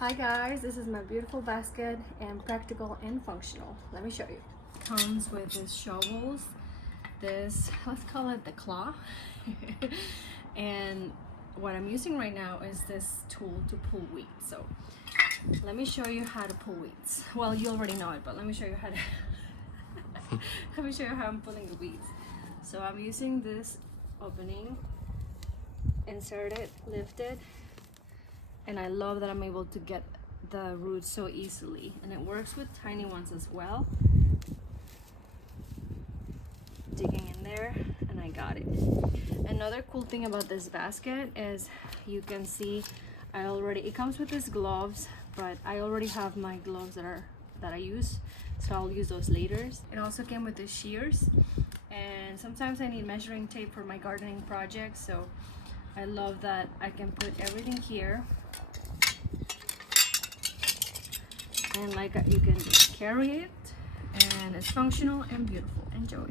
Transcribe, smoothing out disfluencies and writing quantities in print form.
Hi guys, this is my beautiful basket and practical and functional. Let me show you. Comes with this shovels, this, let's call it the claw. And what I'm using right now is this tool to pull weeds. So let me show you how to pull weeds. Well, you already know it, but let me show you how to let me show you how I'm pulling the weeds. So I'm using this opening, insert it, lift it, and I love that I'm able to get the roots so easily, and it works with tiny ones as well. Digging in there, and I got it. Another cool thing about this basket is you can see it comes with these gloves, but I already have my gloves that I use, so I'll use those later. It also came with the shears, and sometimes I need measuring tape for my gardening projects, so I love that I can put everything here. And like you can just carry it, and it's functional and beautiful. Enjoy.